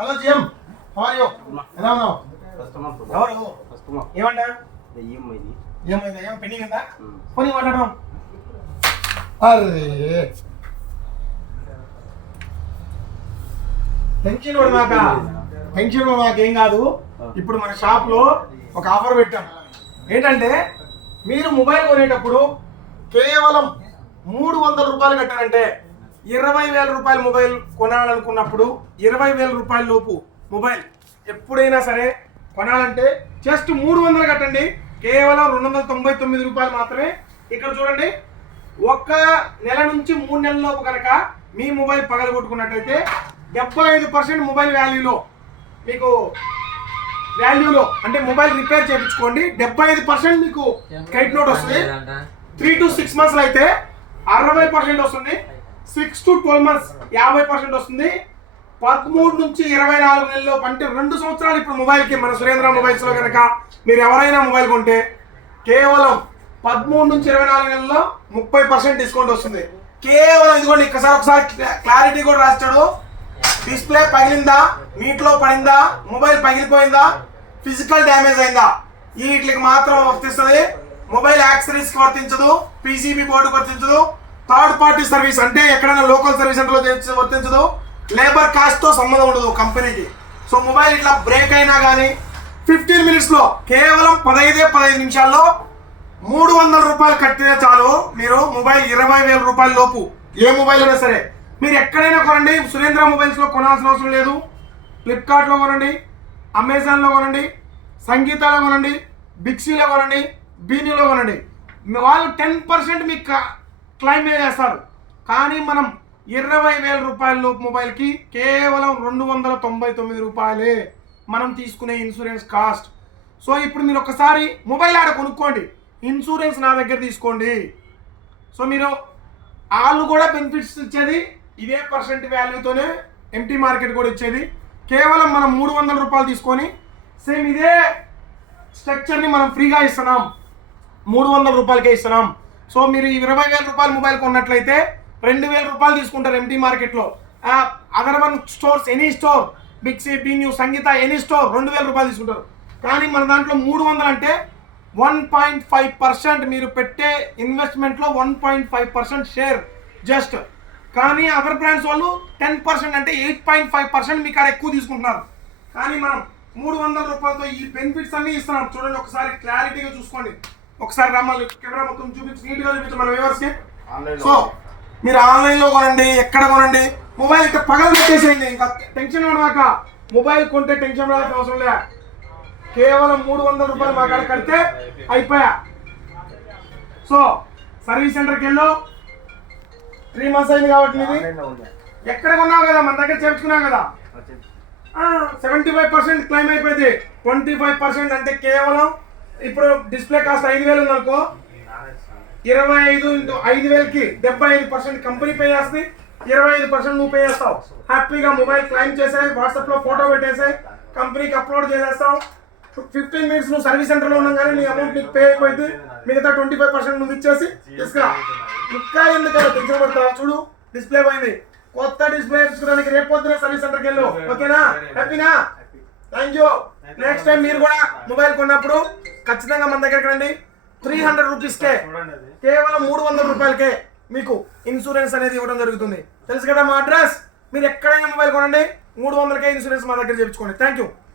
Hello GM, how are you? ఎలా ఉన్నావు? ఎవరు ఏమంటా? ఈఎంఐ ఏం పెండింగ్ ఉందా? పోనీ మాట్లాడడం. అరే టెన్షన్ మాకేం కాదు. ఇప్పుడు మన షాప్ లో ఒక ఆఫర్ పెట్టాం. ఏంటంటే మీరు మొబైల్ కొనేటప్పుడు కేవలం 300 రూపాయలు కట్టారంటే 20,000 రూపాయల మొబైల్ కొనాలనుకున్నప్పుడు 20,000 రూపాయల లోపు మొబైల్ ఎప్పుడైనా సరే కొనాలంటే జస్ట్ 300 కట్టండి. కేవలం 299 రూపాయలు మాత్రమే. ఇక్కడ చూడండి, ఒక్క నెల నుంచి 3 నెలల లోపు కనుక మీ మొబైల్ పగలగొట్టుకున్నట్టయితే 75% మొబైల్ వాల్యూలో అంటే మొబైల్ రిపేర్ చేయించుకోండి. 75% మీకు క్రెడిట్ నోట్ వస్తుంది. 3 to 6 months అయితే 60% వస్తుంది. 6 to 12 months 50% వస్తుంది. 13 నుంచి 24 నెలల్లో అంటే 2 సంవత్సరాలు ఇప్పుడు మొబైల్కి మన సురేంద్ర మొబైల్స్ లో కనుక మీరు ఎవరైనా మొబైల్ కొంటే కేవలం 13 నుంచి 24 నెలల్లో 30% డిస్కౌంట్ వస్తుంది. కేవలం ఇదిగోండి, ఒకసారి క్లారిటీ కూడా రాస్తాడు. డిస్ప్లే పగిలిందా, నీటిలో పడిందా, మొబైల్ పగిలిపోయిందా, ఫిజికల్ డ్యామేజ్ అయిందా, వీటికి మాత్రం వర్తిస్తుంది. మొబైల్ యాక్సరీస్ కి వర్తించదు, పీసీబీ బోర్డుకి వర్తించదు, థర్డ్ పార్టీ సర్వీస్ అంటే ఎక్కడైనా లోకల్ సర్వీస్ సెంటర్లో వర్తించదు, లేబర్ కాస్ట్ తో సంబంధం ఉండదు కంపెనీకి. సో మొబైల్ ఇట్లా బ్రేక్ అయినా కానీ 15 minutes లో కేవలం 15 నిమిషాల్లో 300 రూపాయలు కట్టితే చాలు. మీరు మొబైల్ 20,000 రూపాయల లోపు ఏ మొబైల్ అయినా సరే మీరు ఎక్కడైనా కొనండి. సురేంద్ర మొబైల్స్ లో కొనాల్సిన అవసరం లేదు. ఫ్లిప్కార్ట్లో కొనండి, అమెజాన్లో కొనండి, సంగీతాలో కొనండి, బిగ్సీలో కొనండి, బీనీలో కొనండి. వాళ్ళు 10% మీకు క్లైమ్ చేస్తారు. కానీ మనం 20,000 రూపాయల లోపు మొబైల్కి కేవలం 299 రూపాయలే మనం తీసుకునే ఇన్సూరెన్స్ కాస్ట్. సో ఇప్పుడు మీరు ఒకసారి మొబైల్ ఆడ కొనుక్కోండి, ఇన్సూరెన్స్ నా దగ్గర తీసుకోండి. సో మీరు వాళ్ళు కూడా బెనిఫిట్స్ ఇచ్చేది ఇదే పర్సెంట్ వాల్యూతోనే ఎంటీ మార్కెట్ కూడా ఇచ్చేది. కేవలం మనం 300 రూపాయలు తీసుకొని సేమ్ ఇదే స్ట్రక్చర్ని మనం ఫ్రీగా ఇస్తున్నాం, 300 రూపాయలకే ఇస్తున్నాం. సో మీరు 20,000 రూపాయల మొబైల్ కొన్నట్లయితే 2,000 రూపాయలు తీసుకుంటారు ఎంటీ మార్కెట్లో. Other one stores, any store, Big C, B New, Sangeetha, any store 2,000 రూపాయలు తీసుకుంటారు. కానీ మన దాంట్లో 300 అంటే 1.5% మీరు పెట్టే ఇన్వెస్ట్మెంట్లో 1.5% షేర్ జస్ట్. కానీ అదర్ బ్రాండ్స్ వాళ్ళు 10% అంటే 8.5% మీకు ఎక్కువ తీసుకుంటున్నారు. కానీ మనం 300 రూపాయలతో ఈ బెనిఫిట్స్ అన్ని ఇస్తున్నాం. చూడండి, ఒకసారి క్లారిటీగా చూసుకోండి. ఒకసారి రమ్మని కెమెరా మొత్తం చూపించి నీట్గా చూపించు మన వ్యూవర్స్కి. సో మీరు ఆన్లైన్లో కొనండి, ఎక్కడ కొనండి, మొబైల్ ఇక్కడ పగల పెట్టేసేయండి. ఇంకా టెన్షన్ పడమాక. మొబైల్ కొంటే టెన్షన్ పడాల్సిన అవసరం లే. కేవలం 300 రూపాయలు మా కాడ కడితే అయిపోయా. సో సర్వీస్ సెంటర్కి వెళ్ళు. 3 months అయింది కాబట్టి ఇది ఎక్కడ కొన్నావు కదా, మన దగ్గర చేర్చుకున్నావు కదా, 75% క్లైమ్ అయిపోయింది. 25% అంటే కేవలం ఇప్పుడు డిస్ప్లే కాస్ట్ 5,000 ఉందనుకో, 25 into 5,000కి 75% కంపెనీ పే చేస్తుంది, 25% నువ్వు పే చేస్తావు. హ్యాపీగా మొబైల్ క్లైమ్ చేసే, వాట్సాప్లో ఫోటో పెట్టేసే, కంపెనీకి అప్లోడ్ చేసేస్తావు. 15 minutes నువ్వు సర్వీస్ సెంటర్లో ఉండగానే నీ అమౌంట్ నీకు పే అయిపోయింది. మిగతా 25% నువ్వు ఇచ్చేసి తీసుకురా. ఇంకా ఎందుకైనా టెన్షన్ పడతావా? చూడు, డిస్ప్లే పోయింది. కొత్త డిస్ప్లే వేసుకోవడానికి రేపు పొద్దున సర్వీస్ సెంటర్కి వెళ్ళు. ఓకేనా? హ్యాపీనా? Thank you. నెక్స్ట్ టైం మీరు కూడా మొబైల్ కొన్నప్పుడు ఖచ్చితంగా మన దగ్గరికి రండి. 300 రూపీస్కే కేవలం 300 రూపాయలకే మీకు ఇన్సూరెన్స్ అనేది ఇవ్వడం జరుగుతుంది. తెలుసు కదా మా అడ్రస్. మీరు ఎక్కడైనా మొబైల్ కొనండి, 300కే ఇన్సూరెన్స్ మా దగ్గర చేయించుకోండి. Thank you.